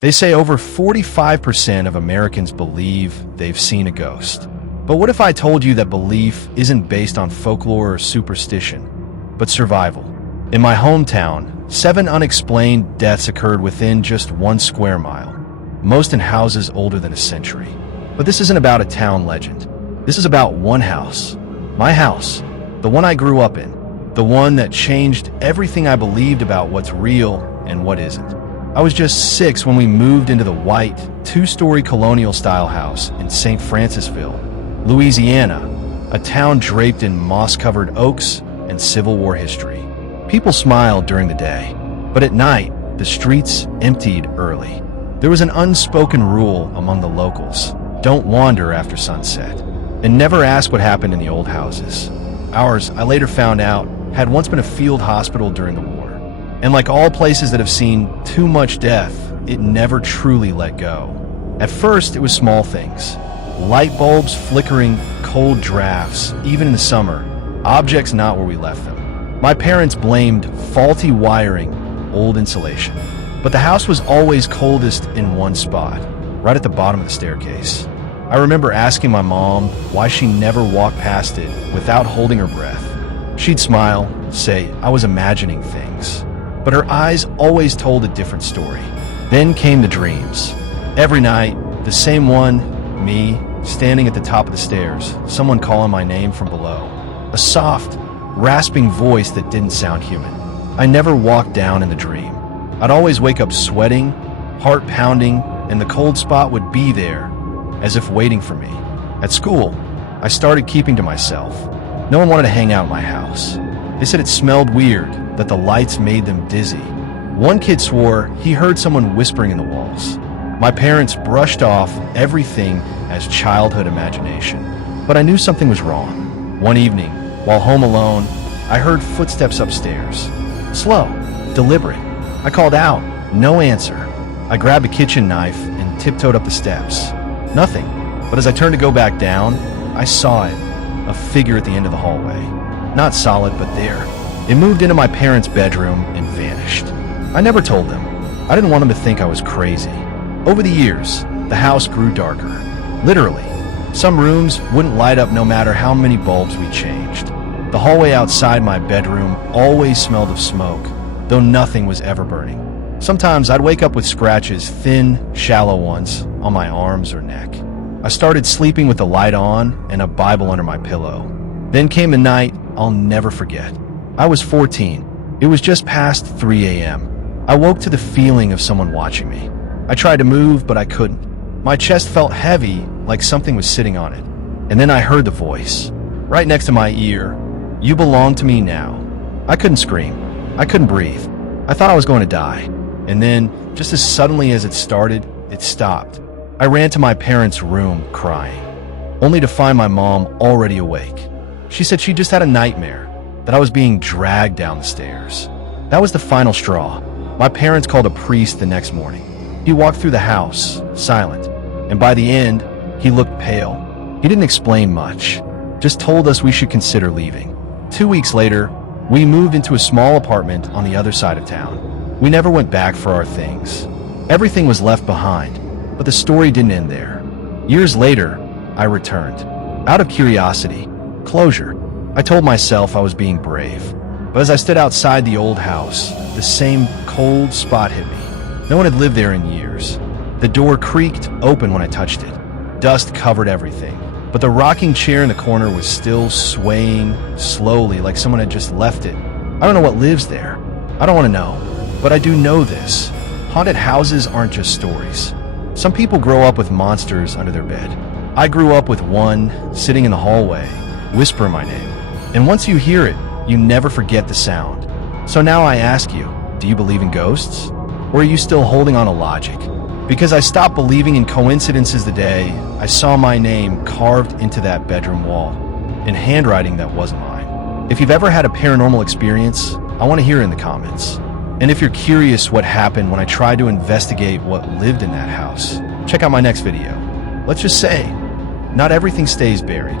They say over 45% of Americans believe they've seen a ghost. But what if I told you that belief isn't based on folklore or superstition, but survival? In my hometown, 7 unexplained deaths occurred within just 1 square mile, most in houses older than a century. But this isn't about a town legend. This is about one house. My house. The one I grew up in. The one that changed everything I believed about what's real and what isn't. I was just 6 when we moved into the white, 2-story colonial-style house in St. Francisville, Louisiana, a town draped in moss-covered oaks and Civil War history. People smiled during the day, but at night, the streets emptied early. There was an unspoken rule among the locals: don't wander after sunset, and never ask what happened in the old houses. Ours, I later found out, had once been a field hospital during the war. And like all places that have seen too much death, it never truly let go. At first, it was small things. Light bulbs flickering, cold drafts, even in the summer, objects not where we left them. My parents blamed faulty wiring, old insulation. But the house was always coldest in one spot, right at the bottom of the staircase. I remember asking my mom why she never walked past it without holding her breath. She'd smile, say I was imagining things. But her eyes always told a different story. Then came the dreams. Every night, the same one, me, standing at the top of the stairs, someone calling my name from below. A soft, rasping voice that didn't sound human. I never walked down in the dream. I'd always wake up sweating, heart pounding, and the cold spot would be there, as if waiting for me. At school, I started keeping to myself. No one wanted to hang out at my house. They said it smelled weird, that the lights made them dizzy. One kid swore he heard someone whispering in the walls. My parents brushed off everything as childhood imagination. But I knew something was wrong. One evening, while home alone, I heard footsteps upstairs. Slow, deliberate. I called out, no answer. I grabbed a kitchen knife and tiptoed up the steps. Nothing. But as I turned to go back down, I saw it, a figure at the end of the hallway. Not solid, but there. It moved into my parents' bedroom and vanished. I never told them. I didn't want them to think I was crazy. Over the years, the house grew darker. Literally. Some rooms wouldn't light up no matter how many bulbs we changed. The hallway outside my bedroom always smelled of smoke, though nothing was ever burning. Sometimes I'd wake up with scratches, thin, shallow ones, on my arms or neck. I started sleeping with the light on and a Bible under my pillow. Then came a night I'll never forget. I was 14. It was just past 3 a.m. I woke to the feeling of someone watching me. I tried to move, but I couldn't. My chest felt heavy, like something was sitting on it. And then I heard the voice, right next to my ear, "You belong to me now." I couldn't scream. I couldn't breathe. I thought I was going to die. And then, just as suddenly as it started, it stopped. I ran to my parents' room, crying, only to find my mom already awake. She said she just had a nightmare, that I was being dragged down the stairs. That was the final straw. My parents called a priest the next morning. He walked through the house, silent, and by the end, he looked pale. He didn't explain much, just told us we should consider leaving. 2 weeks later, we moved into a small apartment on the other side of town. We never went back for our things. Everything was left behind, but the story didn't end there. Years later, I returned. Out of curiosity, closure. I told myself I was being brave. But as I stood outside the old house, the same cold spot hit me. No one had lived there in years. The door creaked open when I touched it. Dust covered everything. But the rocking chair in the corner was still swaying slowly, like someone had just left it. I don't know what lives there. I don't want to know. But I do know this. Haunted houses aren't just stories. Some people grow up with monsters under their bed. I grew up with one sitting in the hallway, whispering my name. And once you hear it, you never forget the sound. So now I ask you, do you believe in ghosts? Or are you still holding on to logic? Because I stopped believing in coincidences the day I saw my name carved into that bedroom wall, in handwriting that wasn't mine. If you've ever had a paranormal experience, I want to hear it in the comments. And if you're curious what happened when I tried to investigate what lived in that house, check out my next video. Let's just say, not everything stays buried.